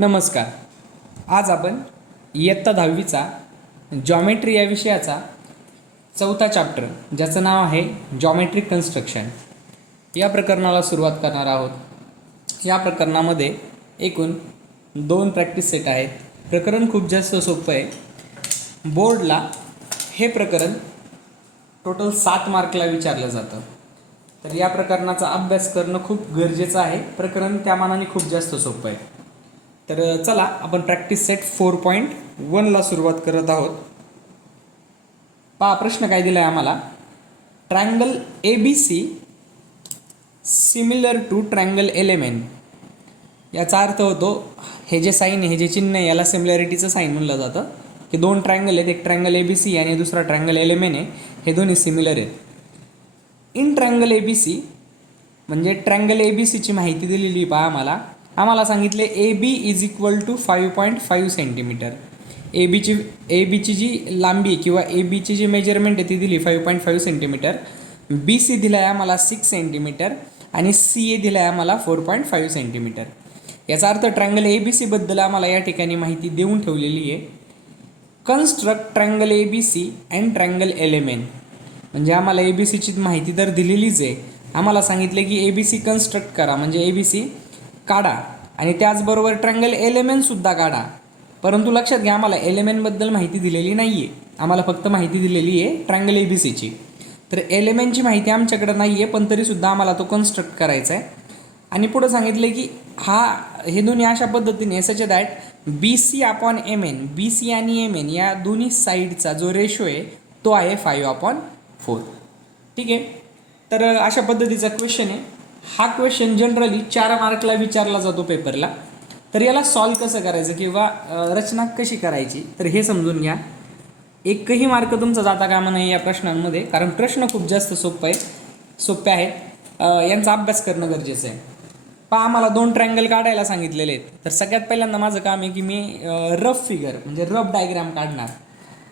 नमस्कार. आज आपण इयत्ता 10वीचा जॉमेट्री या विषयाचा चौथा चॅप्टर ज्याचं नाव आहे जॉमेट्रिक कन्स्ट्रक्शन या प्रकरणाला सुरुवात करणार आहोत. या प्रकरणामध्ये एकूण 2 प्रॅक्टिस सेट आहेत. प्रकरण खूप जास्त सोपं आहे. बोर्डला हे प्रकरण टोटल 7 मार्कला विचारलं जातं. तर या प्रकरणाचा अभ्यास करणं खूप गरजेचं आहे. प्रकरण त्या मानाने खूप जास्त सोपं आहे. तर चला आपण प्रॅक्टिस सेट 4.1ला सुरुवात करत आहोत. पहा प्रश्न काय दिला आहे आम्हाला. Triangle ABC similar to triangle LMN. याचा अर्थ होतो हे जे साईन आहे, हे जे चिन्ह आहे, याला सिमिलॅरिटीचं साईन म्हणलं जातं की 2 ट्रायंगल आहेत, एक ट्रायंगल ABC आणि दुसरा ट्रायंगल LMN आहे, हे दोन्ही सिमिलर आहेत. इन ट्रायंगल ABC म्हणजे ट्रायंगल ABCची माहिती दिलेली पहा आम्हाला सांगितले AB is equal to 5.5 centimetre. एबीची जी लांबी किंवा एबीची जी मेजरमेंट आहे ती दिली 5.5 सेंटीमीटर. BC दिला आहे आम्हाला 6 सेंटीमीटर आणि CA दिला आहे आम्हाला 4.5 सेंटीमीटर. याचा अर्थ ट्रायंगल ABC बद्दल आम्हाला या ठिकाणी माहिती देऊन ठेवलेली आहे. Construct triangle ABC and triangle LMN म्हणजे आम्हाला ABCची माहिती तर दिलेलीच आहे. आम्हाला सांगितले की ABC कन्स्ट्रक्ट करा म्हणजे ABC काढा आणि त्याचबरोबर ट्रायंगल LMN सुद्धा काढा. परंतु लक्षात घ्या आम्हाला LMN बद्दल माहिती दिलेली नाही आहे. आम्हाला फक्त माहिती दिलेली आहे ट्रायंगल ABCची. तर LMNची माहिती आमच्याकडे नाही आहे, पण तरीसुद्धा आम्हाला तो कन्स्ट्रक्ट करायचा आहे. आणि पुढं सांगितले की हे दोन्ही अशा पद्धतीने such that BC upon MN, BC आणि MN या दोन्ही साईडचा जो रेशो आहे तो आहे 5/4. ठीक आहे. तर अशा पद्धतीचा क्वेश्चन आहे. हा क्वेश्चन जनरली 4 मार्कला विचारला जातो पेपरला. तर याला सॉल्व कसं करायचं किंवा रचना कशी करायची तर हे समजून घ्या. एकही मार्क तुमचा जाता कामा नाही या प्रश्नांमध्ये, कारण प्रश्न खूप जास्त सोपे आहेत. यांचा अभ्यास करणं गरजेचं आहे. पहा आम्हाला 2 ट्रायंगल काढायला सांगितलेले आहेत. तर सगळ्यात पहिल्यांदा माझं काम आहे की मी रफ फिगर म्हणजे रफ डायग्राम काढणार.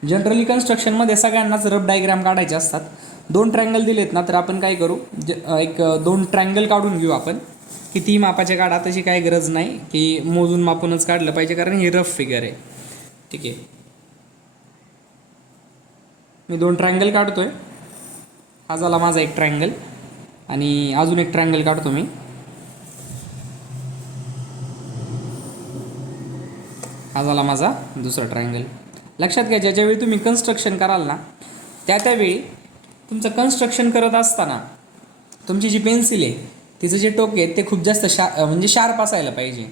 जनरली कन्स्ट्रक्शनमध्ये सगळ्यांनाच रफ डायग्राम काढायचे असतात. 2 ट्रायंगल दिलेत ना, तर आपण काय करू, एक 2 ट्रायंगल काढून घेऊ आपण. किती मापाचे काढा त्याची काही गरज नाही की मोजून मापूनच काढलं पाहिजे, कारण हे रफ फिगर आहे. ठीक आहे. मी 2 ट्रायंगल काढतोय. हा झाला माझा एक ट्रायंगल आणि अजून एक ट्रायंगल काढतो मी. हा झाला माझा दुसरा ट्रायंगल. लक्षात घ्या ज्यावेळी तुम्ही कन्स्ट्रक्शन कराल ना त्यावेळी तुमचं कन्स्ट्रक्शन करत असताना तुमची जी पेन्सिल आहे तिचं जे टोक आहे ते खूप जास्त शार्प असायला पाहिजे.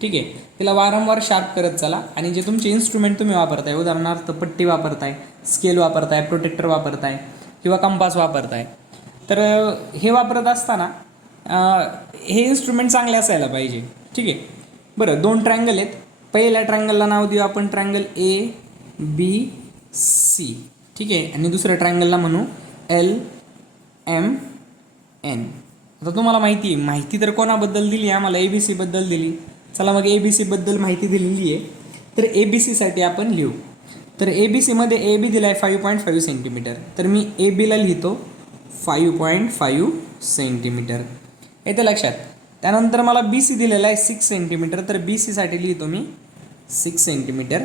ठीक आहे. तिला वारंवार शार्प करत चला. आणि जे तुमचे इन्स्ट्रुमेंट तुम्ही वापरताय, उदाहरणार्थ पट्टी वापरताय, स्केल वापरताय, प्रोटेक्टर वापरताय किंवा कंपास वापरताय, तर हे वापरत असताना हे इन्स्ट्रुमेंट चांगले असायला पाहिजे. ठीक आहे. बरं, 2 ट्रायंगल आहेत. पहिल्या ट्रायंगलला नाव देऊ आपण ट्रायंगल ABC. ठीक आहे. आणि दुसऱ्या ट्रायंगलला म्हणू LMN. आता तुम्हाला माहिती तर कोणाबद्दल दिली आहे आम्हाला? ABC बद्दल दिली. चला मग ABC बद्दल माहिती दिलेली आहे तर ABCसाठी आपण लिहू. तर ABCमध्ये AB दिला आहे 5.5 सेंटीमीटर. तर मी ABला लिहितो 5.5 सेंटीमीटर. येतं लक्षात. त्यानंतर मला BC दिलेला आहे 6 सेंटीमीटर. तर BCसाठी लिहितो मी 6 सेंटीमीटर.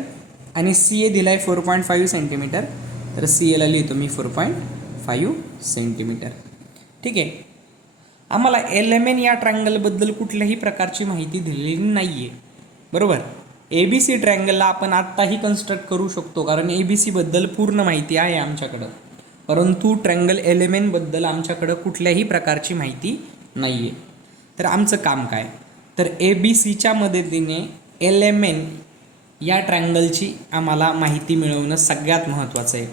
आणि CA दिला आहे 4.5 सेंटीमीटर. तर CAला लिहितो मी 4.5 सेंटीमीटर. ठीक आहे. आम्हाला LMN या ट्रायंगलबद्दल कुठल्याही प्रकारची माहिती दिलेली नाही आहे. बरोबर. ABC ट्रायंगलला आपण आत्ताही कन्स्ट्रक्ट करू शकतो, कारण ABCबद्दल पूर्ण माहिती आहे आमच्याकडं. परंतु ट्रायंगल LMN बद्दल आमच्याकडं कुठल्याही प्रकारची माहिती नाही आहे. तर आमचं काम काय, तर ABCच्या मदतीने LMN या ट्रायंगलची आम्हाला माहिती मिळवणं सगळ्यात महत्त्वाचं आहे.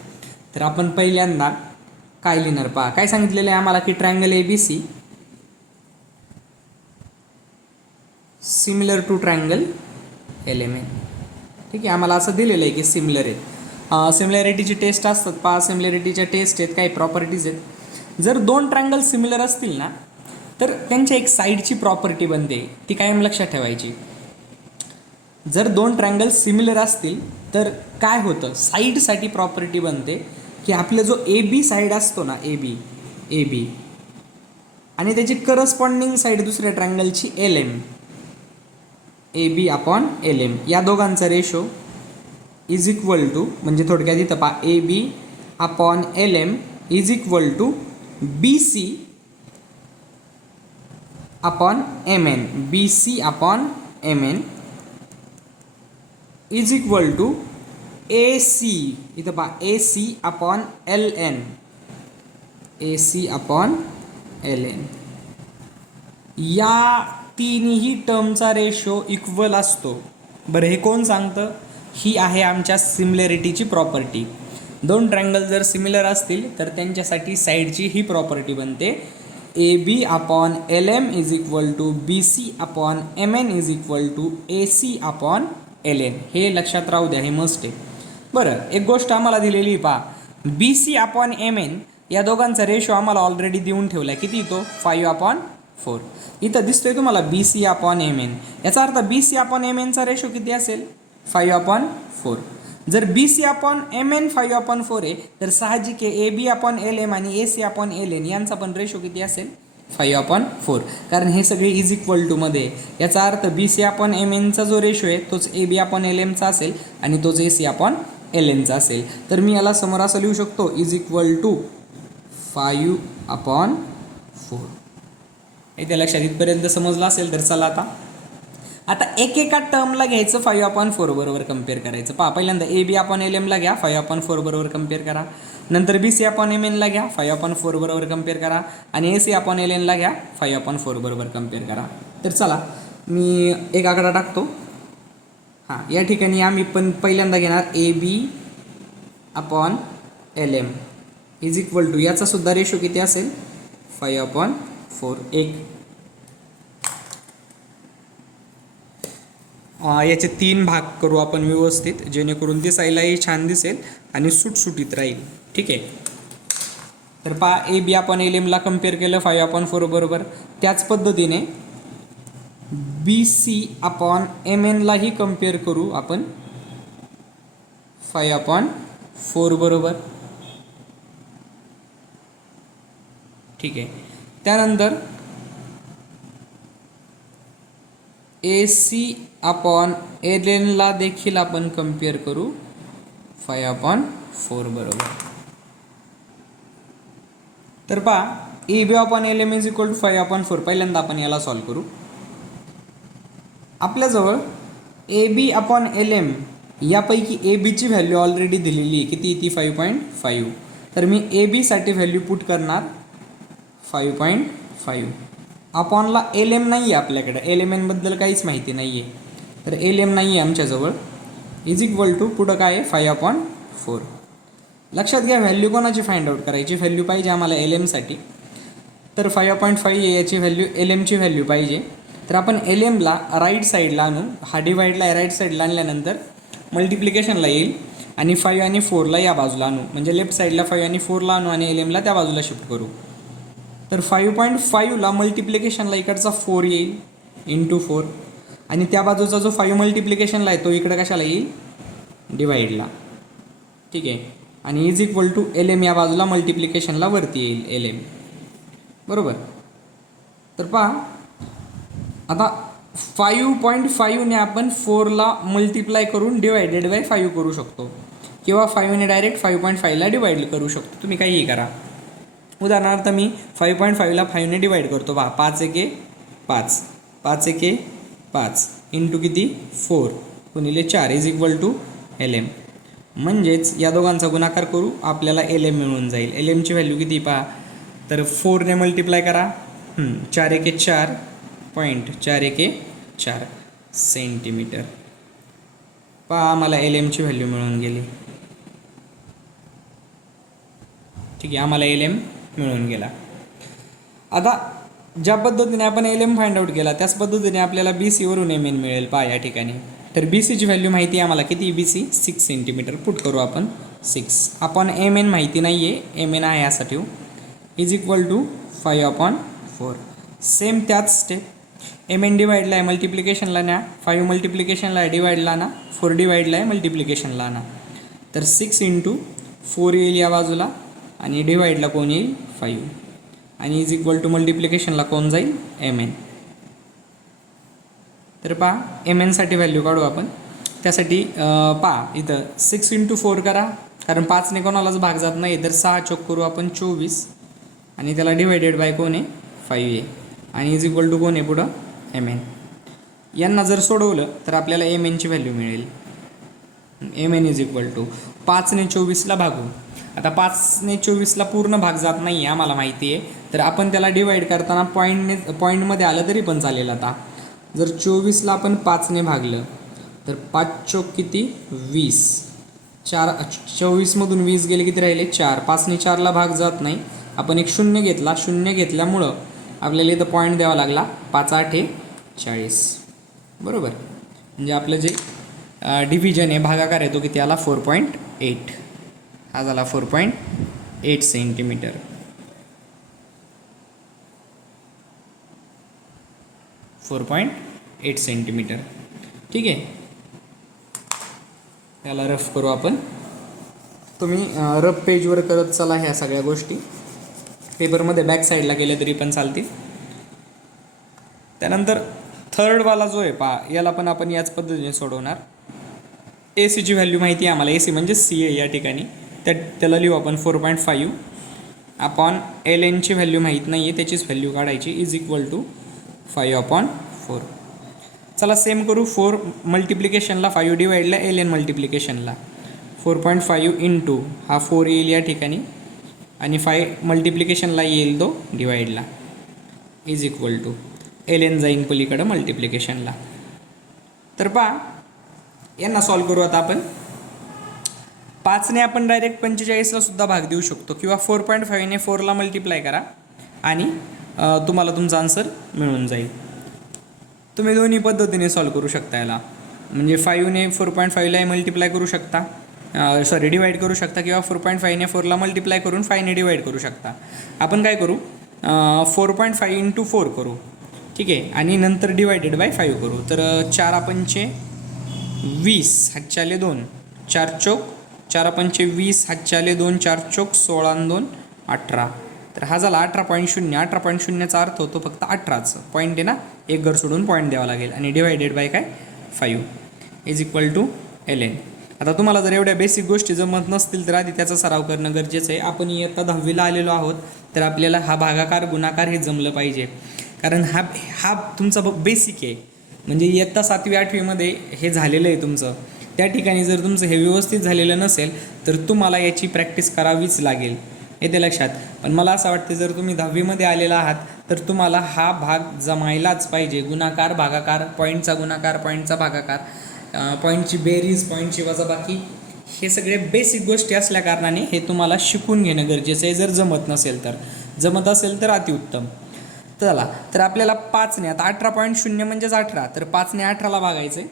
तर आपण पहिल्यांदा काय लिहिणार पहा. काय सांगितलेलं आहे आम्हाला की triangle ABC similar to triangle LMN. ठीक आहे. आम्हाला असं दिलेलं आहे की सिमिलर आहेत. सिमिलॅरिटीची टेस्ट असतात पहा. सिमिलॅरिटीच्या टेस्ट आहेत, काही प्रॉपर्टीज आहेत. जर 2 ट्रायंगल सिमिलर असतील ना तर त्यांच्या एक साईडची प्रॉपर्टी बनते, ती कायम लक्षात ठेवायची. जर 2 ट्रायंगल सिमिलर असतील तर काय होतं, साईडसाठी प्रॉपर्टी बनते की आपला जो AB साईड असतो ना, AB आणि त्याची करस्पॉन्डिंग साईड दुसऱ्या ट्रायंगलची LM, A B upon L M या दोघांचा रेशो इज इक्वल टू, म्हणजे थोडक्यात इथं पा A B upon L M is equal to B C upon M N, B C upon M N is equal to A C, इथं पहा A C upon L N, A C upon L N. या तिन्ही टर्मचा ratio equal असतो. बरं हे कोण सांगतं? ही आहे आमच्या सिमिलॅरिटीची प्रॉपर्टी. दोन ट्रायंगल जर सिमिलर असतील तर त्यांच्यासाठी साईडची ही प्रॉपर्टी बनते, A B upon L M is equal to B C upon M N is equal to A C upon L N. हे लक्षात राहू द्या, हे मस्ट आहे. बरं एक गोष्ट आम्हाला दिलेली पहा, B C upon M N या दोघांचा रेशो आम्हाला ऑलरेडी देऊन ठेवला आहे. किती तो? 5/4. इथं दिसतोय तुम्हाला B C upon M N. याचा अर्थ बी सी अपॉन एम एनचा रेशो किती असेल? 5/4. जर B C upon M N 5/4 आहे तर साहजिक आहे A B upon L M आणि A C upon L N यांचा पण रेशो किती असेल? 5/4. कारण हे सगळे इज इक्वल टूमध्ये. याचा अर्थ बी सी अपॉन एम एनचा जो रेशो आहे तोच ए बी अपॉन एल एमचा असेल आणि तोच ए सी अपॉन एल एनचा असेल. तर मी याला समोर असं लिहू शकतो, इज इक्वल टू 5/4. इथे लक्षात इथपर्यंत समजलं असेल तर चला आता एकेका टर्मला घ्यायचं 5/4 बरोबर कम्पेअर करायचं. पहा पहिल्यांदा ए बी अपॉन एल एमला घ्या, 5/4 बरोबर कम्पेअर करा. नंतर बी सी अपॉन एम एनला घ्या, 5/4 बरोबर कम्पेअर करा. आणि ए सी अपॉन एल एनला घ्या, 5/4 बरोबर कम्पेअर करा. तर चला मी एक आकडा टाकतो. हां, या ठिकाणी आम्ही पण पहिल्यांदा घेणार A B upon L M is equal to, याचा सुद्धा रेशो किती असेल? 5/4. याचे 3 भाग करू आपण व्यवस्थित, जेणेकरून दिसायलाही छान दिसेल आणि सुटसुटीत राहील. ठीक आहे. तर पहा ए बी अपॉन एल एमला कम्पेअर केलं 5/4 बरोबर. त्याच पद्धतीने बी सी अपॉन एम एनलाही कम्पेअर करू आपण 5/4 बरोबर. ठीक आहे. त्यानंतर ए सी अपॉन एल एनला देखील आपण कम्पेअर करू 5/4 बरोबर. तर पहा A B upon L M is equal to 5/4. पहिल्यांदा आपण याला सॉल्व करू. आपल्याजवळ A B upon L M यापैकी ए बीची व्हॅल्यू ऑलरेडी दिलेली आहे. किती? ती 5.5. तर मी ए बीसाठी व्हॅल्यू पुट करणार 5.5. अपॉनला एल एम नाही आहे आपल्याकडे, एल एम एनबद्दल काहीच माहिती नाही आहे, तर एल एम नाही आहे आमच्याजवळ. इज इक्वल टू पुढं काय आहे? 5/4. लक्षात घ्या व्हॅल्यू कोणाची फाइंड आउट करायची? व्हॅल्यू पाहिजे आम्हाला एल एमसाठी. तर 5.5 याची व्हॅल्यू एल एमची व्हॅल्यू पाहिजे. तर आपण एल एमला राईट साईडला आणू. हा डिवाईडला आहे, राईट साईडला आणल्यानंतर मल्टिप्लिकेशनला येईल आणि 5 आणि 4ला या बाजूला आणू, म्हणजे लेफ्ट साईडला 5 आणि 4ला आणू आणि एल एमला त्या बाजूला शिफ्ट करू. तर 5.5ला मल्टिप्लिकेशनला इकडचा 4 येईल इंटू 4 आणि त्या बाजूचा जो 5 मल्टिप्लिकेशनला आहे तो इकडं कशाला येईल? डिवाईडला. ठीक आहे. आणि is equal to L M या बाजूला मल्टिप्लिकेशनला वरती येईल एल एम बरोबर. तर पहा आता 5.5ने आपण 4ला मल्टिप्लाय करून डिवायडेड बाय 5 करू शकतो किंवा 5ने डायरेक्ट 5.5ला डिवाइड करू शकतो. तुम्ही काहीही करा. उदाहरणार्थ मी 5.5ला 5ने डिवाइड करतो. पहा 5 एके 5, 5 एके 5 इंटू किती? 4 गुणिले 4 is equal to L M. म्हणजेच या दोघांचा गुणाकार करू, आपल्याला एल एम मिळून जाईल. एल एमची व्हॅल्यू किती पहा, तर 4ने मल्टिप्लाय करा, 4 एके 4.4 सेंटीमीटर. पहा आम्हाला एल एमची व्हॅल्यू मिळून गेली. ठीक आहे, आम्हाला एल एम मिळून गेला. आता ज्या पद्धतीने आपण एल एम फाइंड आउट केला त्याच पद्धतीने आपल्याला बी सीवरून एम एन मिळेल. पहा या ठिकाणी तर बी सीची व्हॅल्यू माहिती आहे आम्हाला. किती? B C 6 centimetre. पुट करू आपण 6. आपण एम एन माहिती नाही आहे, एम एन आहे असा ठेवू. Is equal to 5/4. सेम त्याच स्टेप. एम एन डिवाईडला आहे, मल्टिप्लिकेशनला न्या. 5 मल्टिप्लिकेशनला आहे, डिवाईडला आणा. 4 डिवाईडला आहे, मल्टिप्लिकेशनला आणा. तर 6 इंटू 4 येईल या बाजूला आणि डिवाईडला कोण येईल? 5 आणि इज इक्वल टू मल्टिप्लिकेशनला कोण जाईल? M N. तर पहा एम एनसाठी व्हॅल्यू काढू आपण. त्यासाठी पहा इथं 6 × 4 करा, कारण 5ने कोणालाच भाग जात नाही, तर 6 चोक करू आपण 24 आणि त्याला डिवायडेड बाय कोण आहे 5 आहे आणि इज इक्वल टू कोण आहे पुढं एम एन. यांना जर सोडवलं तर आपल्याला एम एनची व्हॅल्यू मिळेल. M N is equal to 5ने 24ला भागू. आता 5ने 24ला पूर्ण भाग जात नाही आहे आम्हाला माहिती आहे, तर आपण त्याला डिवाईड करताना पॉईंटमध्ये आलं तरी पण चालेल. आता जर 24ला आपण 5ने भागलं तर 5 चोक किती 20, 4 24मधून 20 गेले किती राहिले 4. 5ने 4ला भाग जात नाही, आपण एक शून्य घेतला, शून्य घेतल्यामुळं आपल्याला इथं पॉईंट द्यावा लागला 5 8 40 बरोबर. म्हणजे आपलं जे डिव्हिजन आहे भागाकार आहे तो किती आला 4.8. हा झाला 4.8 सेंटीमीटर. ठीक आहे. त्याला रफ करू आपण. तुम्ही रफ पेजवर करत चला ह्या सगळ्या गोष्टी, पेपरमध्ये बॅक साईडला गेल्या तरी पण चालतील. त्यानंतर थर्डवाला जो आहे पहा, याला पण आपण याच पद्धतीने सोडवणार. ए सीची व्हॅल्यू माहिती आहे आम्हाला, ए सी म्हणजे सी आहे या ठिकाणी, त्याला लिहू आपण 4.5 अपॉन एल एनची व्हॅल्यू माहीत नाही आहे, त्याचीच व्हॅल्यू काढायची इज इक्वल टू 5/4. चला सेम करू. 4 मल्टिप्लिकेशनला 5 डिवाईडला एल एन मल्टिप्लिकेशनला 4.5 इंटू हा 4 येईल या ठिकाणी आणि 5 मल्टिप्लिकेशनला येईल तो डिवाईडला is equal to L N जाईन पलीकडं मल्टिप्लिकेशनला. तर पहा यांना सॉल्व करू आता आपण. 5ने आपण डायरेक्ट 45ला सुद्धा भाग देऊ शकतो किंवा 4.5ने 4ला मल्टिप्लाय करा आणि तुम्हाला तुमचा आन्सर मिळून जाईल. तुम्ही दोन्ही पद्धतीने सॉल्व करू शकता याला. म्हणजे 5ने 4.5ला मल्टिप्लाय करू शकता, डिवाईड करू शकता, किंवा 4.5ने 4ला मल्टिप्लाय करून 5ने डिवाईड करू शकता. आपण काय करू 4.5 × 4 करू, ठीक आहे, आणि नंतर डिवायडेड बाय 5 करू. तर 4 पंचे 20 हातच्याले 2, 4 चोक 4 पंचे 20 हातच्याले 2, 4 चोक 16 आणि 2 18. तर हा झाला 18.0. 18.0चा अर्थ होतो फक्त 18च पॉईंट आहे ना, एक घर सोडून पॉईंट द्यावा लागेल आणि डिवायडेड बाय काय 5 is equal to L N. आता तुम्हाला जर एवढ्या बेसिक गोष्टी जमत नसतील तर आधी त्याचा सराव करणं गरजेचं आहे. आपण इयत्ता 10वीला आलेलो आहोत, तर आपल्याला हा भागाकार गुणाकार हे जमलं पाहिजे, कारण हा तुमचा बेसिक आहे. म्हणजे इयत्ता 7वी 8वीमध्ये हे झालेलं आहे तुमचं. त्या ठिकाणी जर तुमचं हे व्यवस्थित झालेलं नसेल तर तुम्हाला याची प्रॅक्टिस करावीच लागेल, येते लक्षात. पण मला असं वाटतं जर तुम्ही 10वीमध्ये आलेला आहात तर तुम्हाला हा भाग जमायलाच पाहिजे. गुणाकार भागाकार, पॉईंटचा गुणाकार, पॉईंटचा भागाकार, पॉईंटची बेरीज, पॉईंटची वजाबाकी, हे सगळे बेसिक गोष्टी असल्या कारणाने हे तुम्हाला शिकून घेणं गरजेचं आहे. जर जमत नसेल तर, जमत असेल तर अतिउत्तम. चला, तर आपल्याला 5ने आता 18.0 म्हणजेच 18, तर 5ने 18ला भागायचं आहे.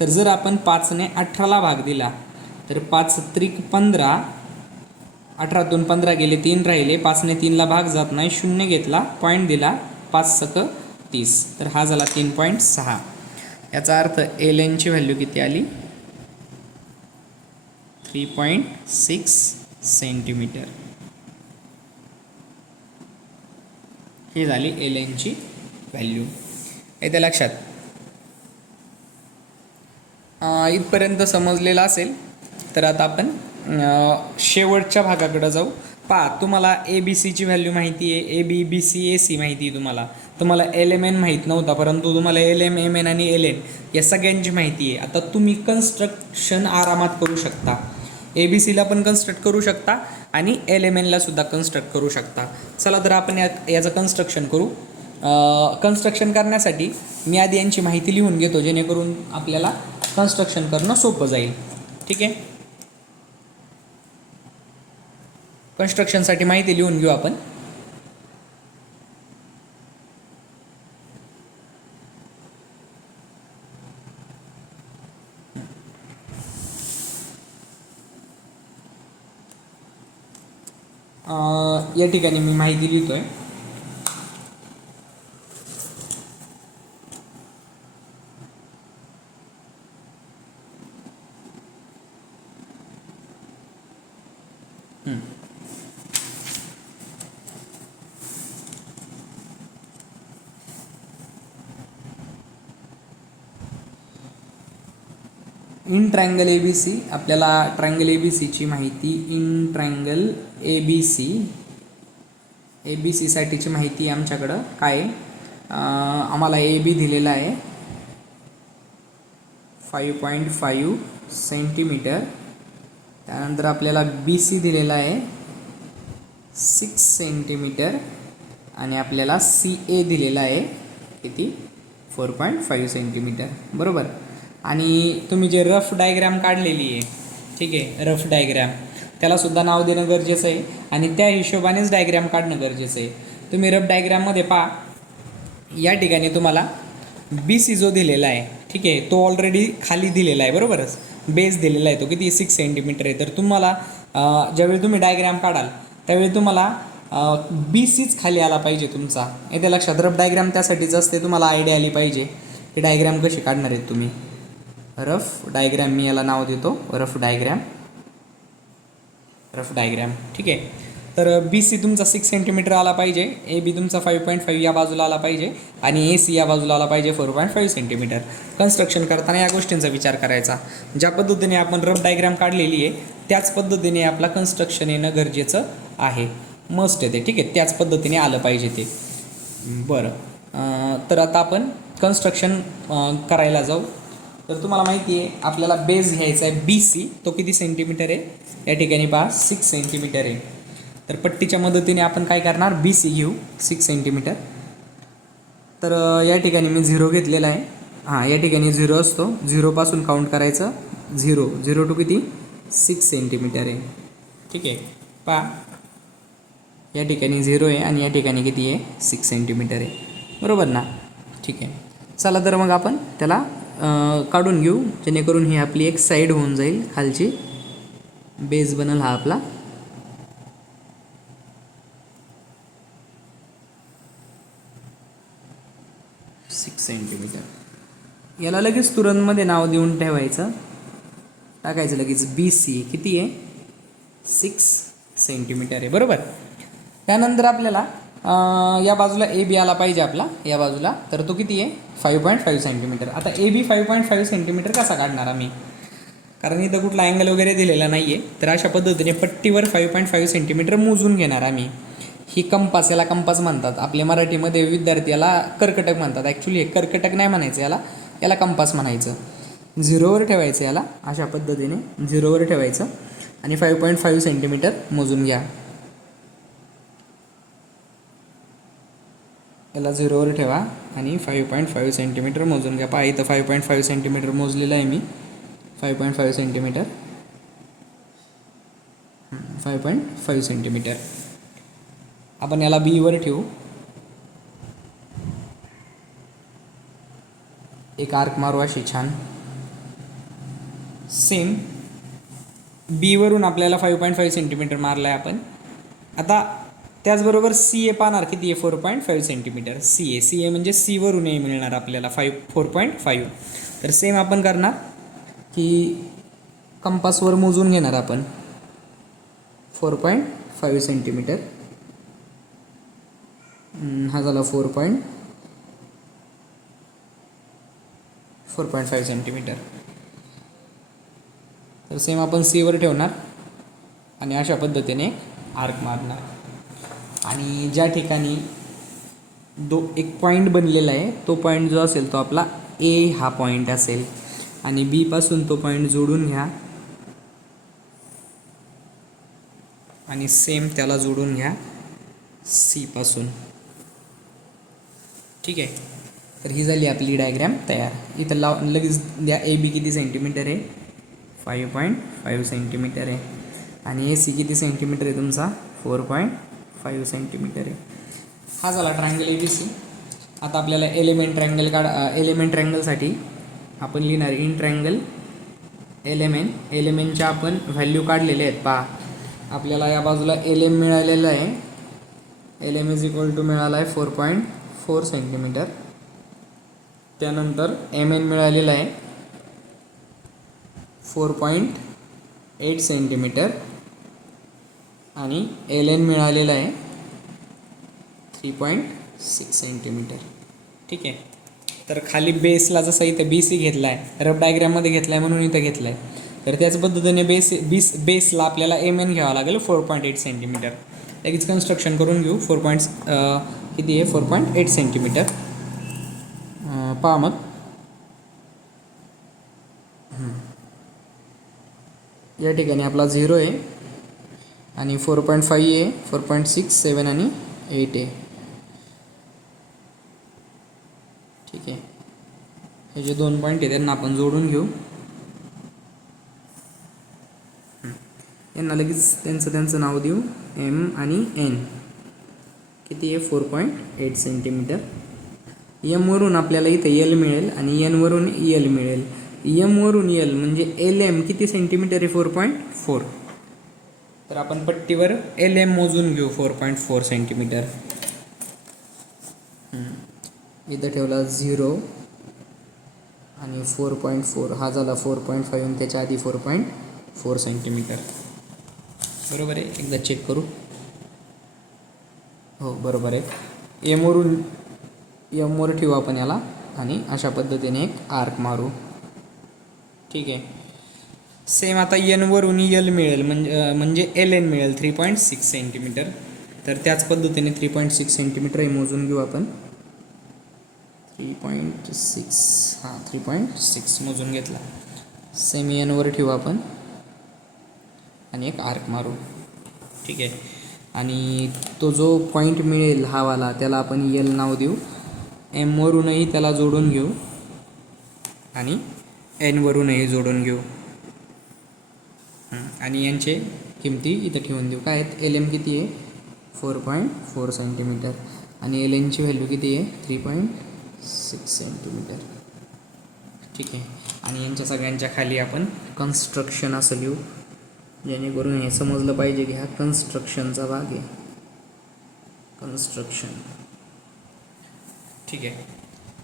तर जर आपण 5ने 18ला भाग दिला तर 5 त्रिक 15, 18तून 15 गेले 3 राहिले, 5ने 3ला भाग जात नाही, 0 घेतला, पॉईंट दिला, 5 सक 30, तर हा झाला 3.6. याचा अर्थ एल एनची व्हॅल्यू किती आली 3.6 सेंटीमीटर. ही झाली एल एनची व्हॅल्यू. येते लक्षात. इथपर्यंत समजलेलं असेल तर आता आपण शेवटच्या भागाकडे जाऊ. पहा, तुम्हाला ए बी सीची व्हॅल्यू माहिती आहे, A B B C A C माहिती आहे. तुम्हाला एल एम एन माहीत नव्हता, परंतु तुम्हाला एल एम एम एन आणि एल एन या सगळ्यांची माहिती आहे. आता तुम्ही कन्स्ट्रक्शन आरामात करू शकता. ए बी सीला पण कन्स्ट्रक्ट करू शकता आणि एल एम एनला सुद्धा कन्स्ट्रक्ट करू शकता. चला तर आपण याचं कन्स्ट्रक्शन करू. कन्स्ट्रक्शन करण्यासाठी मी आधी यांची माहिती लिहून घेतो, जेणेकरून आपल्याला कन्स्ट्रक्शन करणं सोपं जाईल. ठीक आहे, कन्स्ट्रक्शनसाठी माहिती लिहून घेऊ आपण. या ठिकाणी मी माहिती लिहितोय. In triangle A B C, आपल्याला ट्रायंगल ए बी सीची माहिती, इन ट्रायंगल ए बी सीसाठीची माहिती आमच्याकडं काय आहे, आम्हाला ए बी दिलेला आहे 5.5 सेंटीमीटर. त्यानंतर आपल्याला बी सी दिलेला आहे 6 सेंटीमीटर आणि आपल्याला सी ए दिलेला आहे किती, 4.5 सेंटीमीटर, बरोबर. आणि तुम्ही जे रफ डायग्रॅम काढलेली आहे, ठीक आहे, रफ डायग्रॅम, त्यालासुद्धा नाव देणं गरजेचं आहे आणि त्या हिशोबानेच डायग्रॅम काढणं गरजेचं आहे. तुम्ही रफ डायग्रॅममध्ये पहा, या ठिकाणी तुम्हाला बी सी जो दिलेला आहे, ठीक आहे, तो ऑलरेडी खाली दिलेला आहे, बरोबरच, बेस दिलेला आहे, तो किती 6 सेंटीमीटर आहे. तर तुम्हाला ज्यावेळी तुम्ही डायग्रॅम काढाल त्यावेळी तुम्हाला बी सीच खाली आला पाहिजे तुमचा. येते लक्षात, रफ डायग्रॅम त्यासाठीच असते, तुम्हाला आयडिया आली पाहिजे की डायग्रॅम कशी काढणार आहेत तुम्ही. रफ डायग्रॅम, मी याला नाव देतो रफ डायग्रॅम, ठीक आहे. तर बी सी तुमचा 6 सेंटीमीटर आला पाहिजे, ए बी तुमचा 5.5 या बाजूला आला पाहिजे आणि ए सी या बाजूला आला पाहिजे 4.5 सेंटीमीटर. कन्स्ट्रक्शन करताना या गोष्टींचा विचार करायचा. ज्या पद्धतीने आपण रफ डायग्रॅम काढलेली आहे त्याच पद्धतीने आपला कन्स्ट्रक्शन येणं गरजेचं आहे, मस्ट आहे ते, ठीक आहे, त्याच पद्धतीने आलं पाहिजे ते. बरं, तर आता आपण कन्स्ट्रक्शन करायला जाऊ. तर तुम्हाला माहिती आहे आपल्याला बेस घ्यायचा आहे बी सी, तो किती सेंटीमीटर आहे, या ठिकाणी पहा 6 सेंटीमीटर आहे. तर पट्टीच्या मदतीने आपण काय करणार, बी सी घेऊ 6 सेंटीमीटर. तर या ठिकाणी मी 0 घेतलेला आहे, हां, या ठिकाणी 0 असतो, 0पासून काउंट करायचं, 0 टू किती 6 सेंटीमीटर आहे, ठीक आहे. पहा या ठिकाणी 0 आहे आणि या ठिकाणी किती आहे 6 सेंटीमीटर आहे, बरोबर ना, ठीक आहे. चला तर मग आपण त्याला काढून घेऊ, जेणेकरून ही आपली एक साईड होऊन जाईल, खालची बेस बनल हा आपला. सेंटीमीटर, याला लगेच तुरंतमध्ये नाव देऊन ठेवायचं, टाकायचं लगेच बी सी किती आहे 6 सेंटीमीटर आहे, बरोबर. त्यानंतर आपल्याला या बाजूला ए बी आला पाहिजे आपला, या बाजूला, तर तो किती आहे 5.5 सेंटीमीटर. आता ए बी 5.5 सेंटीमीटर कसा काढणार आम्ही, कारण इथं कुठला अँगल वगैरे दिलेला नाही आहे. तर अशा पद्धतीने पट्टीवर 5.5 सेंटीमीटर मोजून घेणार आम्ही. ही कंपास, याला कंपास म्हणतात, आपल्या मराठीमध्ये विद्यार्थी याला कर्कटक म्हणतात. ॲक्च्युली हे कर्कटक नाही म्हणायचं, याला कंपास म्हणायचं. 0वर ठेवायचं, याला अशा पद्धतीने 0वर ठेवायचं आणि 5.5 सेंटीमीटर मोजून घ्या. याला 0वर ठेवा आणि 5.5 सेंटीमीटर मोजून घ्या. पहा इथं 5.5 सेंटीमीटर मोजलेलं आहे मी, 5.5 सेंटीमीटर, 5.5 सेंटीमीटर. आपण याला बीवर ठेवू, एक आर्क मारू अशी छान. सेम बीवरून आपल्याला 5.5 सेंटीमीटर मारला आहे आपण. आता त्याचबरोबर सी ए पाहणार किती आहे 4.5 सेंटीमीटर. सी ए म्हणजे सीवरून ए मिळणार आपल्याला 4.5. तर सेम आपण करणार की कंपासवर मोजून घेणार आपण 4.5 सेंटीमीटर. हा झाला 4.5 सेंटीमीटर. तर सेम आपण सीवर ठेवणार आणि अशा पद्धतीने आर्क मारणार. आणि ज्या ठिकाणी एक पॉईंट बनलेला आहे तो पॉईंट जो असेल तो आपला ए हा पॉईंट असेल आणि बी पासून तो पॉईंट जोडून घ्या आणि सेम त्याला जोडून घ्या सी पासून, ठीक आहे. तर ही झाली आपली डायग्रॅम तयार. इथं लगेच द्या ए बी किती सेंटीमीटर आहे 5.5 सेंटीमीटर आहे आणि ए सी किती सेंटीमीटर आहे तुमचा 4.5 सेंटीमीटर आहे. हा झाला ट्रायंगल ए बी सी. आता आपल्याला एलिमेंट ट्रायंगलसाठी आपण लिहिणार इन ट्रायंगल एलिमेंटच्या आपण व्हॅल्यू काढलेले आहेत. पहा आपल्याला या बाजूला एल एम मिळालेलं आहे, L M is equal to मिळाला आहे 4.4 सेंटीमीटर. त्यानंतर एम एन मिळालेलं आहे 4.8 सेंटीमीटर आणि एल एन मिळालेलं आहे 3.6 सेंटीमीटर, ठीक आहे. तर खाली बेसला जसं इथं बी सी घेतला आहे, रफ डायग्राममध्ये घेतला आहे म्हणून इथं घेतला आहे. तर त्याच पद्धतीने बेसला आपल्याला एम एन घ्यावा लागेल 4.8 सेंटीमीटर. लगेच कन्स्ट्रक्शन करून घेऊ. किती आहे 4.8 सेंटीमीटर. पहा मग या ठिकाणी आपला 0 आहे आणि 4.5 आहे, 4.6, 7 आणि 8 आहे. ठीक आहे. हे जे 2 पॉईंट आहे त्यांना आपण जोडून घेऊ. यांना लगेच त्यांचं नाव देऊ, एम आणि एन. किती आहे 4.8 सेंटीमीटर. एमवरून आपल्याला इथं एल मिळेल आणि एनवरून एल मिळेल. एमवरून एल म्हणजे एल एम किती सेंटीमीटर आहे 4.4. तर आपण पट्टीवर एल एम मोजून घेऊ 4.4 सेंटीमीटर. इथं ठेवला 0 आणि 4.4 हा झाला 4.5 आणि त्याच्या आधी 4.4 सेंटीमीटर. बरोबर आहे. एकदा चेक करू. हो बरोबर आहे. एमवर ठेवू आपण याला आणि अशा पद्धतीने एक आर्क मारू. ठीक आहे. सेम आता एनवरून यल मिळेल म्हणजे एल एन मिळेल 3.6 सेंटीमीटर. तर त्याच पद्धतीने 3.6 सेंटीमीटर हे मोजून घेऊ आपण. 3.6 हां 3.6 मोजून घेतला. सेम एनवर ठेवू आपण आणि एक आर्क मारू. ठीक आहे. आणि तो जो पॉईंट मिळेल हा वाला त्याला आपण यल नाव देऊ. एमवरूनही त्याला जोडून घेऊ आणि एनवरूनही जोडून घेऊ आणि यांचे किमती इथं ठेवून देऊ. काय आहेत, एल एम किती आहे 4.4 सेंटीमीटर आणि एल एनची व्हॅल्यू किती आहे 3.6 सेंटीमीटर. ठीक आहे. आणि यांच्या सगळ्यांच्या खाली आपण कन्स्ट्रक्शन असं लिहू, जेणेकरून हे समजलं पाहिजे की हा कन्स्ट्रक्शनचा भाग आहे. कन्स्ट्रक्शन. ठीक आहे.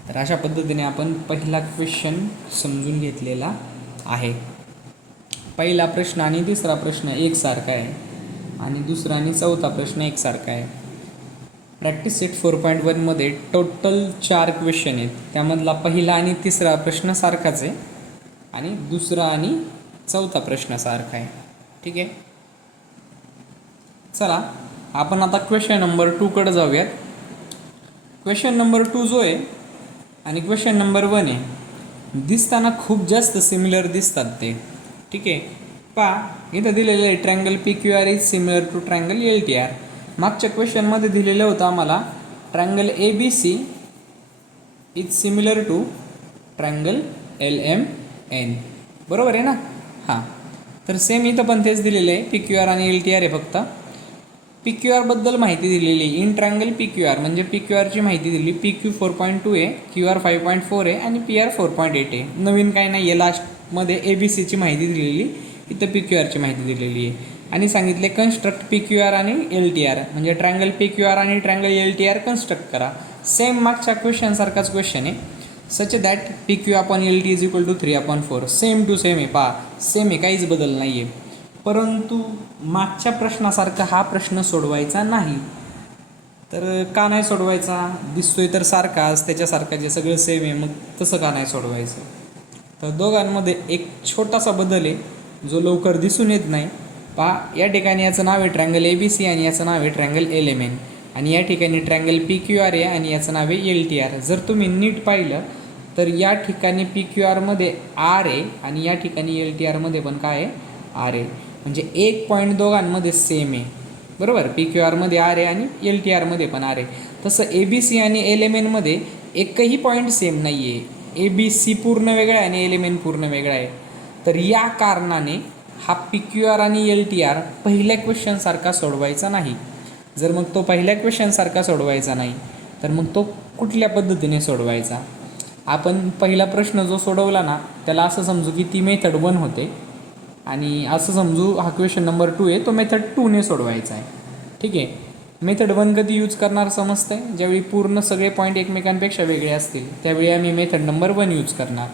तर अशा पद्धतीने आपण पहिला क्वेश्चन समजून घेतलेला आहे. पहिला प्रश्न आणि तिसरा प्रश्न एकसारखा आहे आणि दुसरा आणि चौथा प्रश्न एकसारखा आहे. प्रॅक्टिस सेट 4.1 मध्ये टोटल 4 क्वेश्चन आहेत. त्यामधला पहिला आणि तिसरा प्रश्न सारखाच आहे आणि दुसरा आणि चौथा प्रश्न सारखा आहे. ठीक आहे. चला आपण आता क्वेश्चन नंबर 2 कडे जाऊयात. क्वेश्चन नंबर 2 जो आहे आणि क्वेश्चन नंबर 1 आहे, दिसताना खूप जास्त सिमिलर दिसतात ते. ठीक आहे. पहा इथं दिलेलं आहे triangle P Q R is similar to triangle L T R. मागच्या क्वेश्चनमध्ये दिलेलं होतं आम्हाला triangle A B C is similar to triangle L M N. बरोबर आहे ना. हां. तर सेम इथं पण तेच दिलेलं आहे, पी क्यू आर आणि एल टी आर आहे. फक्त पी क्यू आरबद्दल माहिती दिलेली आहे. In triangle P Q R म्हणजे पी क्यू आरची माहिती दिली. पी क्यू 4.2 आहे, क्यू आर 5.4 आहे आणि पी आर 4.8 आहे. नवीन काय नाही आहे. लास्टमध्ये ए बी सीची माहिती दिलेली, इथं पी क्यू आरची माहिती दिलेली आहे आणि सांगितले कन्स्ट्रक्ट पी क्यू आर आणि एल टी आर म्हणजे ट्रँगल पी क्यू आर आणि triangle L T R construct करा. सेम मागच्या क्वेश्चनसारखाच क्वेश्चन आहे. Such that P Q upon L T is equal to 3/4. Same to same आहे. पहा same आहे, काहीच बदल नाही आहे. परंतु मागच्या प्रश्नासारखा हा प्रश्न सोडवायचा नाही. तर का नाही सोडवायचा, दिसतोय तर सारखाच, त्याच्यासारखा जे सगळं सेम आहे, मग तसं का नाही सोडवायचं. तर दोघांमध्ये एक छोटासा बदल आहे जो लवकर दिसून येत नाही. पहा या ठिकाणी याचं नाव आहे ट्रँगल ए बी सी आणि याचं नाव आहे ट्रँगल एल एम एन आणि या ठिकाणी ट्रँगल पी क्यू आर आहे आणि याचं नाव आहे एल टी आर. जर तुम्ही नीट पाहिलं तर या ठिकाणी पी क्यू आरमध्ये आर आहे आणि या ठिकाणी एल टी आरमध्ये पण काय आहे आर आहे. म्हणजे एक पॉईंट दोघांमध्ये सेम आहे. बरोबर. पी क्यू आरमध्ये आर आहे आणि एल टी आरमध्ये पण आर आहे. तसं ए बी सी आणि एल एम एनमध्ये एकही पॉईंट सेम नाही आहे. ए बी सी पूर्ण वेगळा आहे आणि एल एम एन पूर्ण वेगळा आहे. तर या कारणाने हा पी क्यू आर आणि एल टी आर पहिल्या क्वेश्चनसारखा सोडवायचा नाही. जर मग तो पहिल्या क्वेश्चनसारखा सोडवायचा नाही तर मग तो कुठल्या पद्धतीने सोडवायचा. आपण पहिला प्रश्न जो सोडवला ना त्याला असं समजू की ती मेथड 1 होते आणि असं समजू हा क्वेश्चन नंबर 2 आहे, तो मेथड 2ने सोडवायचा आहे. ठीक आहे. मेथड 1 कधी यूज करणार समजतं आहे, ज्यावेळी पूर्ण सगळे पॉईंट एकमेकांपेक्षा वेगळे असतील त्यावेळी आम्ही मेथड नंबर 1 यूज करणार.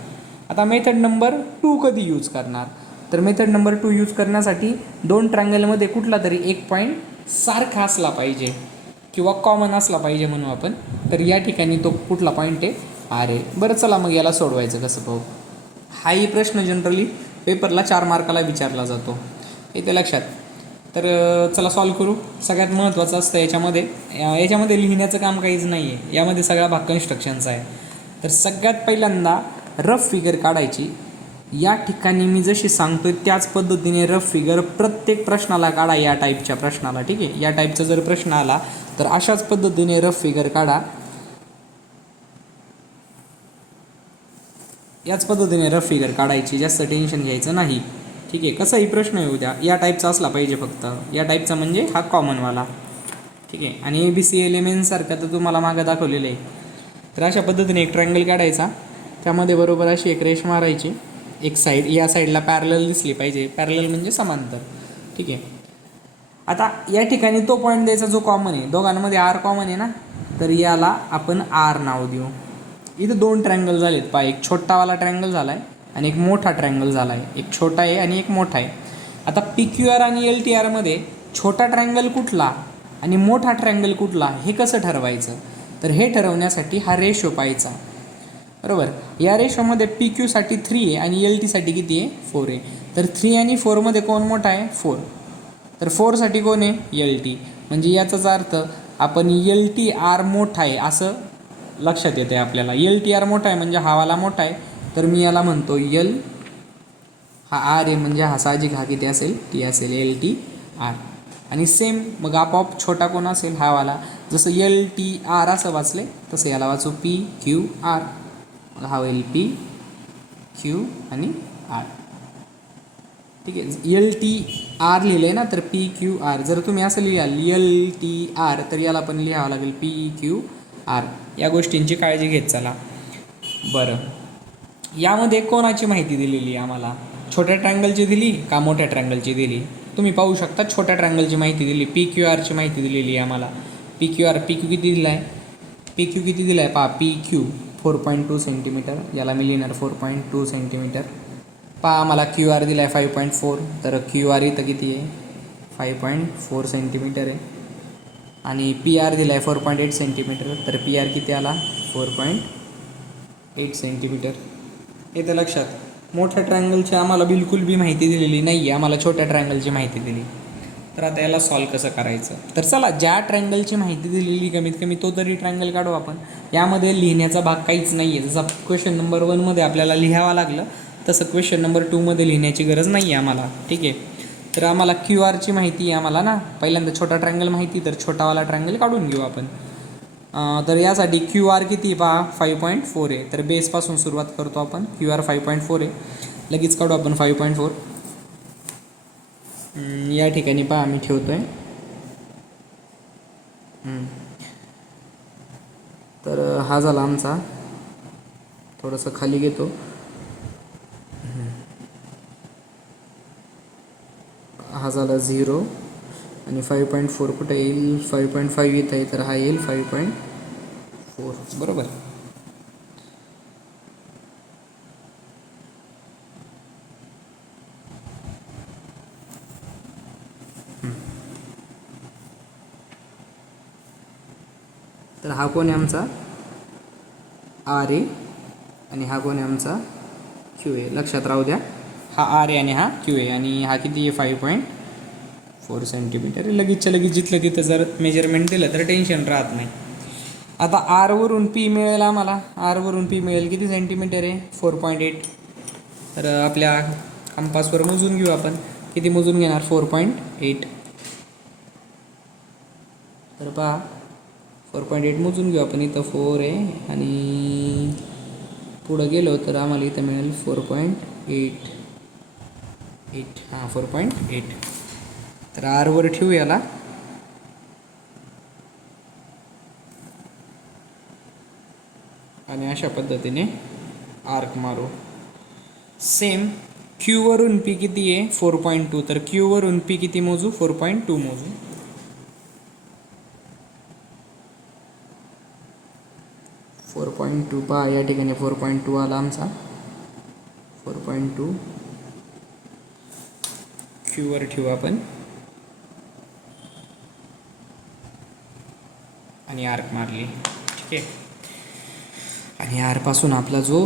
आता मेथड नंबर 2 कधी यूज करणार, तर मेथड नंबर 2 यूज करण्यासाठी 2 ट्रँगलमध्ये कुठला तरी एक पॉईंट सारखा असला पाहिजे किंवा कॉमन असला पाहिजे म्हणू आपण. तर या ठिकाणी तो कुठला पॉईंट आहे आर आहे. बरं चला मग याला सोडवायचं कसं पाहू. हाही प्रश्न जनरली पेपरला 4 मार्काला विचारला जातो, इथे लक्षात. तर चला सॉल्व करू. सगळ्यात महत्त्वाचं असतं याच्यामध्ये लिहिण्याचं काम काहीच नाही आहे, यामध्ये सगळा भाग कन्स्ट्रक्शनचा आहे. तर सगळ्यात पहिल्यांदा रफ फिगर काढायची. या ठिकाणी मी जशी सांगतोय त्याच पद्धतीने रफ फिगर प्रत्येक प्रश्नाला काढा, या टाईपच्या प्रश्नाला. ठीक आहे, या टाईपचा जर प्रश्न आला तर अशाच पद्धतीने रफ फिगर काढा. याच पद्धतीने रफ फिगर काढायची, जास्त टेन्शन घ्यायचं नाही. ठीक आहे, कसाही प्रश्न येऊ द्या, या टाईपचा असला पाहिजे फक्त. या टाईपचा म्हणजे हा कॉमनवाला. ठीक आहे, आणि ABC एलिमेंटसारखं तर तुम्हाला मागं दाखवलेलं आहे. तर अशा पद्धतीने एक ट्रायंगल काढायचा, त्यामध्ये बरोबर अशी एक रेष मारायची. एक साईड या साईडला पॅरलल दिसली पाहिजे, पॅरलल म्हणजे समांतर. ठीक आहे, आता या ठिकाणी तो पॉईंट द्यायचा जो कॉमन आहे, दोघांमध्ये R कॉमन आहे ना, तर याला आपण R नाव देऊ. इथं 2 ट्रायंगल झालेत पहा, एक छोटावाला ट्रायंगल झाला आहे आणि एक मोठा ट्रायंगल झाला आहे. एक छोटा आहे आणि एक मोठा आहे. आता PQR आणि LTRमध्ये छोटा ट्रायंगल कुठला आणि मोठा ट्रायंगल कुठला हे कसं ठरवायचं. तर हे ठरवण्यासाठी हा रेशो पाहायचा. बरोबर, या रेशोमध्ये PQ साठी 3 आहे आणि LT साठी किती आहे, 4 आहे. तर 3 आणि 4मध्ये कोण मोठा आहे, 4. तर 4साठी कोण आहे, LT. म्हणजे याचाच अर्थ आपण LTR मोठा आहे असं लक्षात येते आपल्याला. LTR मोठा आहे म्हणजे हा वाला मोठा आहे, तर मी याला म्हणतो L. हा R आहे म्हणजे हा साहजिक हा किती असेल, T असेल, LTR. आणि सेम मग आपोआप छोटा कोण असेल, हा वाला. जसं LTR असं वाचले तसं याला वाचू PQR. हा होईल PQ आणि R. ठीक आहे, LTR लिहिलं आहे ना, तर PQR. जर तुम्ही असं लिहाल LTR तर याला पण लिहावं लागेल PQR. या गोष्टींची काळजी घेत चला. बरं, यामध्ये कोणाची माहिती दिलेली आहे आम्हाला, छोट्या ट्रायंगलची दिली का मोठ्या ट्रायंगलची दिली. तुम्ही पाहू शकता छोट्या ट्रायंगलची माहिती दिली, PQRची माहिती दिलेली आहे आम्हाला. PQ किती दिला आहे, PQ किती दिला आहे पहा, PQ 4.2 सेंटीमीटर, याला मी लिहिणार 4.2 सेंटीमीटर. पहा आम्हाला QR दिला आहे 5.4, तर QR इथं किती आहे, 5.4 सेंटीमीटर आहे. आणि PR दिला आहे 4.8 सेंटीमीटर, तर PR किती आला, 4.8 सेंटीमीटर. येतं लक्षात. मोठ्या ट्रायंगलची आम्हाला बिलकुल बी माहिती दिलेली नाही आहे, आम्हाला छोट्या ट्रायंगलची माहिती दिली. तर आता याला सॉल्व कसं करायचं. तर चला, ज्या ट्रायंगलची माहिती दिलेली कमीत कमी तो तरी ट्रायंगल काढू आपण. यामध्ये लिहिण्याचा भाग काहीच नाही आहे. जसं क्वेश्चन नंबर 1मध्ये आपल्याला लिहावं लागलं तसं क्वेश्चन नंबर 2मध्ये लिहिण्याची गरज नाही आहे आम्हाला. ठीक आहे, तर आम्हाला QRची माहिती आहे आम्हाला ना, पहिल्यांदा छोटा ट्रायंगल माहिती, तर छोटावाला ट्रायंगल काढून घेऊ आपण. तर यासाठी QR किती पहा, 5.4 आहे. तर बेसपासून सुरुवात करतो आपण. QR 5.4 आहे, लगेच काढू आपण 5.4. या ठिकाणी पहा आम्ही ठेवतो आहे. तर हा झाला आमचा, थोडंसं खाली घेतो. हा झाला 0 आणि 5.4 कुठे येईल, 5.5 येत आहे, तर हा येईल 5.4. बरोबर. तर हा कोण आहे आमचा R आहे आणि हा कोण आहे आमचा Q आहे. लक्षात राहू द्या, हा R आहे आणि हा Q आहे. आणि हा किती आहे, 5.4 सेंटीमीटर. लगेचच्या लगेच जिथलं तिथं जर मेजरमेंट दिलं तर टेन्शन राहत नाही. आता R वरून P मिळेल आम्हाला. R वरून P मिळेल किती सेंटीमीटर आहे, 4.8. तर आपल्या कंपासवर मोजून घेऊ आपण. किती मोजून घेणार, 4.8. तर पहा 4.8 मोजून घेऊ आपण. इथं 4 आहे आणि पुढं गेलो तर आम्हाला इथं मिळेल 4.8. हां 4.8. तर R वर ठेवू याला. आणि अशा पद्धतीने आर्क मारू. सेम Q वरून P किती आहे, 4.2. तर Q वरून P किती मोजू, 4.2 मोजू. 4.2 पहा या ठिकाणी 4.2 आला आमचा. 4.2 Q वर ठेवू आपण आणि आर्क मारली. ठीक आहे, आणि आरपासून आपला जो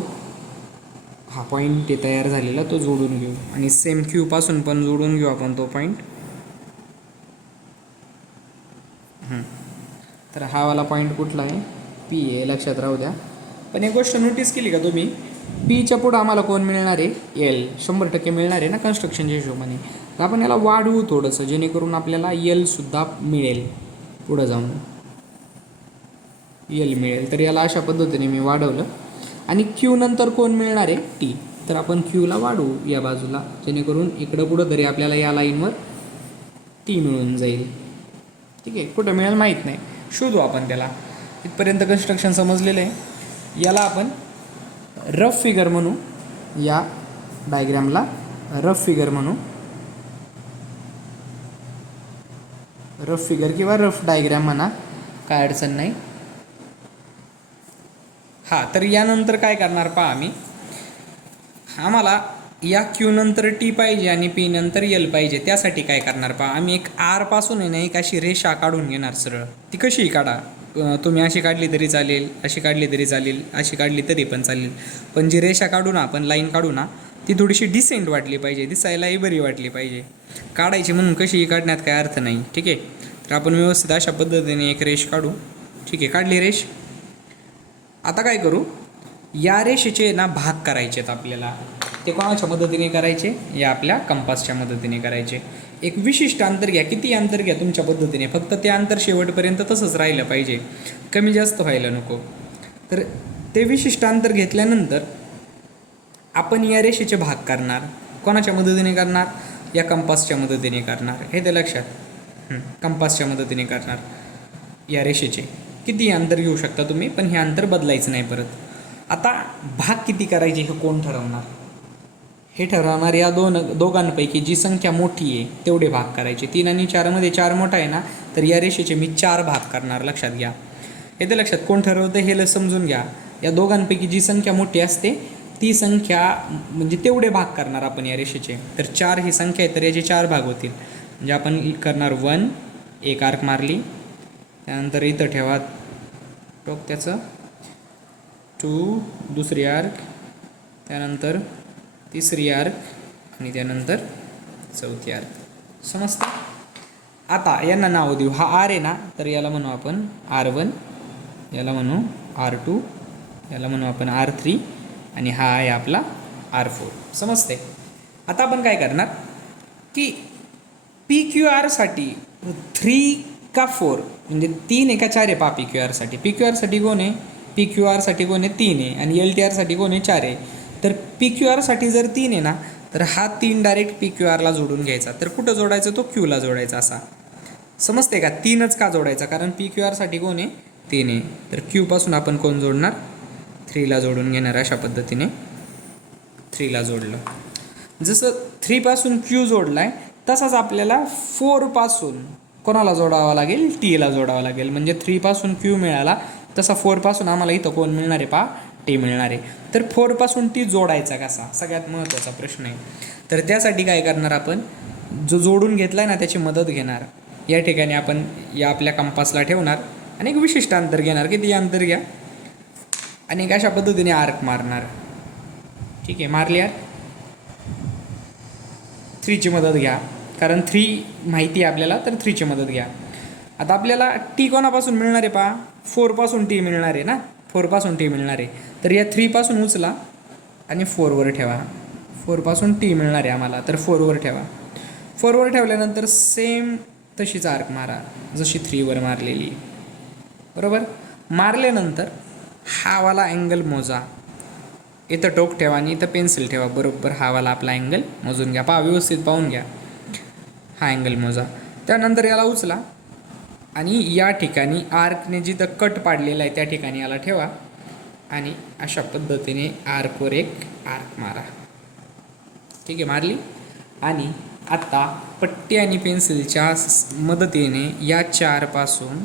हा पॉईंट ते तयार झालेला तो जोडून घेऊ आणि सेम क्यूपासून पण जोडून घेऊ आपण तो पॉईंट. तर हा वाला पॉईंट कुठला आहे? पी आहे, लक्षात राहू द्या. पण एक गोष्ट नोटीस केली का तुम्ही, पीच्या पुढं आम्हाला कोण मिळणार आहे? एल 100% मिळणार आहे ना कन्स्ट्रक्शनच्या हिशोबाने. तर आपण याला वाढवू थोडंसं, जेणेकरून आपल्याला एलसुद्धा मिळेल, पुढं जाऊन एल मिळेल. तर याला अशा पद्धतीने मी वाढवलं. आणि क्यू नंतर कोण मिळणार आहे? टी. तर आपण क्यूला वाढवू या बाजूला, जेणेकरून इकडं पुढं तरी आपल्याला या लाईनवर टी मिळून जाईल. ठीक आहे, कुठं मिळेल माहीत नाही, शोधू आपण त्याला. इथपर्यंत कन्स्ट्रक्शन समजलेलं आहे. याला आपण रफ फिगर म्हणू, या डायग्रॅमला रफ फिगर म्हणू, रफ फिगर किंवा रफ डायग्रॅम म्हणा, काय अडचण नाही. हां, तर यानंतर काय करणार पहा, आम्हाला या क्यू नंतर टी पाहिजे आणि पी नंतर एल पाहिजे. त्यासाठी काय करणार पहा, आम्ही एक आरपासून आहे ना एक अशी रेषा काढून घेणार सरळ. ती कशीही काढा, तुम्ही अशी काढली तरी चालेल, अशी काढली तरी चालेल, अशी काढली तरी पण चालेल. पण जी रेषा काढू ना आपण, लाईन काढू ना, ती थोडीशी डिसेंट वाटली पाहिजे, दिसायलाही बरी वाटली पाहिजे. काढायची म्हणून कशीही काढण्यात काय अर्थ नाही. ठीक आहे, तर आपण व्यवस्थित अशा पद्धतीने एक रेष काढू. ठीक आहे, काढली रेष. आता काय करू, या रेषेचे ना भाग करायचे आहेत आपल्याला. ते कोणाच्या मदतीने करायचे? या आपल्या कंपासच्या मदतीने करायचे. एक विशिष्ट अंतर घ्या, किती अंतर घ्या तुमच्या पद्धतीने, फक्त ते अंतर शेवटपर्यंत तसंच राहिलं पाहिजे, कमी जास्त व्हायला नको. तर ते विशिष्ट अंतर घेतल्यानंतर आपण या रेषेचे भाग करणार. कोणाच्या मदतीने करणार? या कंपासच्या मदतीने करणार. हे ते लक्षात, कंपासच्या मदतीने करणार. या रेषेचे किती अंतर घेऊ शकता तुम्ही, पण हे अंतर बदलायचं नाही परत. आता भाग किती करायचे हे कोण ठरवणार? हे ठरवणार या दोघांपैकी जी संख्या मोठी आहे तेवढे भाग करायचे. 3 आणि 4मध्ये 4 मोठा आहे ना, तर या रेषेचे मी 4 भाग करणार, लक्षात घ्या. येते लक्षात, कोण ठरवतं हे समजून घ्या. या दोघांपैकी जी संख्या मोठी असते ती संख्या म्हणजे तेवढे भाग करणार आपण या रेषेचे. तर 4 ही संख्या आहे, तर याचे 4 भाग होतील. म्हणजे आपण करणार 1, एक आर्क मारली, त्यानंतर इथं ठेवा टोक त्याचं, 2 दुसरी आर्क, त्यानंतर तिसरी आर्क आणि त्यानंतर चौथी आर्क. समजतं? आता यांना नाव देऊ. हा आर आहे ना, तर याला म्हणू आपण R1, याला म्हणू R2, याला म्हणू आपण R3 आणि हा आहे आपला R4. समजते? आता आपण काय करणार की PQRसाठी 3 का 4 म्हणजे 3 आहे का 4 आहे पहा. PQRसाठी PQRसाठी कोण आहे? PQRसाठी कोण आहे? 3 आहे. आणि LTRसाठी कोण आहे? 4 आहे. तर PQRसाठी जर 3 आहे ना, तर हा 3 डायरेक्ट PQRला जोडून घ्यायचा. तर कुठं जोडायचा? तो Qला जोडायचा. असा समजते का? 3च का जोडायचा? कारण PQRसाठी कोण आहे? 3 आहे. तर Qपासून आपण कोण जोडणार? 3ला जोडून घेणार. अशा पद्धतीने 3ला जोडलं. जसं 3पासून Q जोडला आहे, तसाच आपल्याला 4पासून कोणाला जोडावा लागेल? Tला जोडावा लागेल. म्हणजे 3पासून Q मिळाला, तसा 4पासून आम्हाला इथं कोण मिळणार आहे पहा? T मिळणार आहे. तर 4पासून T जोडायचा कसा? सगळ्यात महत्त्वाचा प्रश्न आहे. तर त्यासाठी काय करणार आपण? जो जोडून घेतला आहे ना, त्याची मदत घेणार. या ठिकाणी आपण या आपल्या कंपासला ठेवणार आणि एक विशिष्ट अंतर घेणार. किती अंतर घ्या आणि एक अशा पद्धतीने आर्क मारणार. ठीक आहे, मारली आर्क. 3ची मदत घ्या, कारण 3 माहिती आहे आपल्याला, तर 3ची मदत घ्या. आता आपल्याला T कोणापासून मिळणार आहे पहा? 4पासून T मिळणार आहे ना, 4पासून T मिळणार आहे. तर या 3पासून उचला आणि 4वर ठेवा. 4पासून T मिळणार आहे आम्हाला, तर 4वर ठेवा. 4वर ठेवल्यानंतर सेम तशीच आर्क मारा, जशी 3वर मारलेली. बरोबर? मारल्यानंतर हा वाला अँगल मोजा. इथं टोक ठेवा आणि इथं पेन्सिल ठेवा. बरोबर हा वाला आपला अँगल मोजून घ्या. पहा, व्यवस्थित पाहून घ्या. हा अँगल मोजा. त्यानंतर याला उचला आणि या ठिकाणी आर्कने जिथं कट पाडलेला आहे त्या ठिकाणी याला ठेवा आणि अशा पद्धतीने आर्कवर एक आर्क मारा. ठीक आहे, मारली. आणि आता पट्टी आणि पेन्सिलच्या मदतीने या 4पासून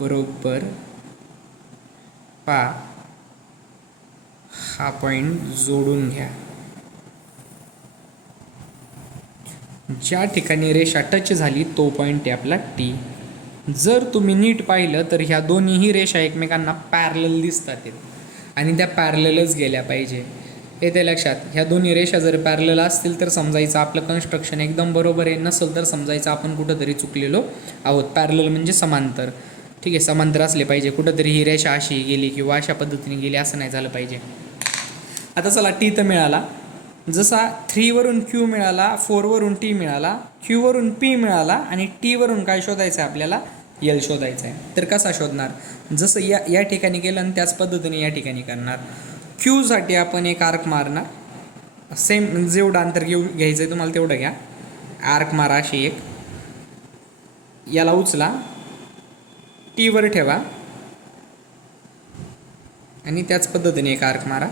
बरोबर पहा हा पॉईंट जोडून घ्या. ज्या ठिकाणी रेषा टच झाली तो पॉईंट आहे आपला T. जर तुम्ही नीट पाहिलं तर ह्या दोन्हीही रेषा एकमेकांना पॅरलल दिसतात आहेत आणि त्या पॅरललच गेल्या पाहिजे. येते लक्षात. ह्या दोन्ही रेषा जर पॅरलल असतील तर समजायचं आपलं कन्स्ट्रक्शन एकदम बरोबर आहे, नसेल तर समजायचं आपण कुठंतरी चुकलेलो आहोत. पॅरलल म्हणजे समांतर. ठीक आहे, समांतर असले पाहिजे. कुठंतरी ही रेषा अशी गेली किंवा अशा पद्धतीने गेली असं नाही झालं पाहिजे. आता चला टी तर मिळाला. जसा 3 वरून Q मिळाला, 4 वरून T मिळाला, Q वरून P मिळाला आणि T वरून काय शोधायचं आहे आपल्याला? L शोधायचं आहे. तर कसा शोधणार? जसं या ठिकाणी केलं आणि त्याच पद्धतीने या ठिकाणी करणार. Qसाठी आपण एक आर्क मारणार. सेम जेवढं अंतर घ्यायचं आहे तुम्हाला तेवढं घ्या. आर्क मारा अशी एक. याला उचला, T वर ठेवा आणि त्याच पद्धतीने एक आर्क मारा.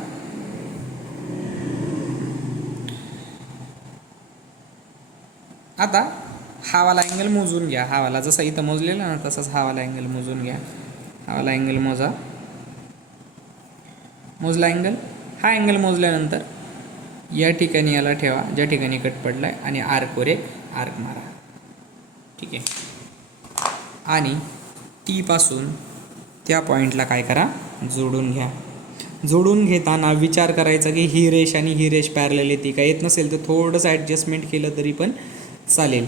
आता हावाला अँगल मोजून घ्या. हावाला जसा इथं मोजलेला ना तसाच हावाला अँगल मोजून घ्या. हावाला अँगल मोजा. मोजला अँगल. हा अँगल मोजल्यानंतर या ठिकाणी याला ठेवा ज्या ठिकाणी कट पडला आहे आणि आर्कवर एक आर्क मारा. ठीक आहे. आणि टी पासून त्या पॉईंटला काय करा? जोडून घ्या. जोडून घेताना विचार करायचा की ही रेष आणि ही रेष पॅरलल येते का? येत नसेल तर थोडंसं ॲडजस्टमेंट केलं तरी पण चालेल.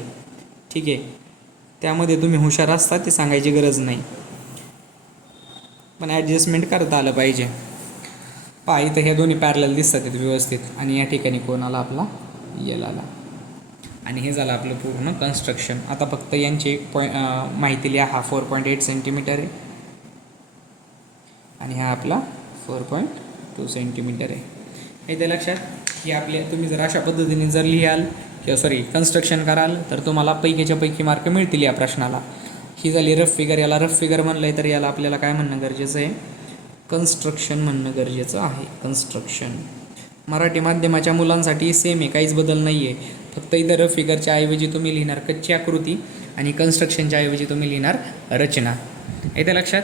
ठीक आहे. त्यामध्ये तुम्ही हुशार असता ते सांगायची गरज नाही, पण ॲडजस्टमेंट करता आलं पाहिजे. पहा इथं ह्या दोन्ही पॅरलल दिसतात आहेत व्यवस्थित आणि या ठिकाणी कोण आला? आपला यल आला. आणि हे झालं आपलं पूर्ण कन्स्ट्रक्शन. आता फक्त यांची माहिती लिहा. हा 4.8 सेंटीमीटर आहे आणि हा आपला 4.2 सेंटीमीटर आहे. हे ते लक्षात की आपले तुम्ही जर अशा पद्धतीने जर लिहाल किंवा कन्स्ट्रक्शन कराल तर तुम्हाला पैकीच्या पैकी मार्क मिळतील या प्रश्नाला. ही झाली रफ फिगर. याला रफ फिगर म्हणलं आहे तर याला आपल्याला काय म्हणणं गरजेचं आहे? कन्स्ट्रक्शन म्हणणं गरजेचं आहे. कन्स्ट्रक्शन. मराठी माध्यमाच्या मुलांसाठी सेम आहे, काहीच बदल नाही आहे. फक्त इथं रफ फिगरच्या ऐवजी तुम्ही लिहिणार कच्ची आकृती आणि कन्स्ट्रक्शनच्या ऐवजी तुम्ही लिहिणार रचना. येते लक्षात?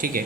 ठीक आहे.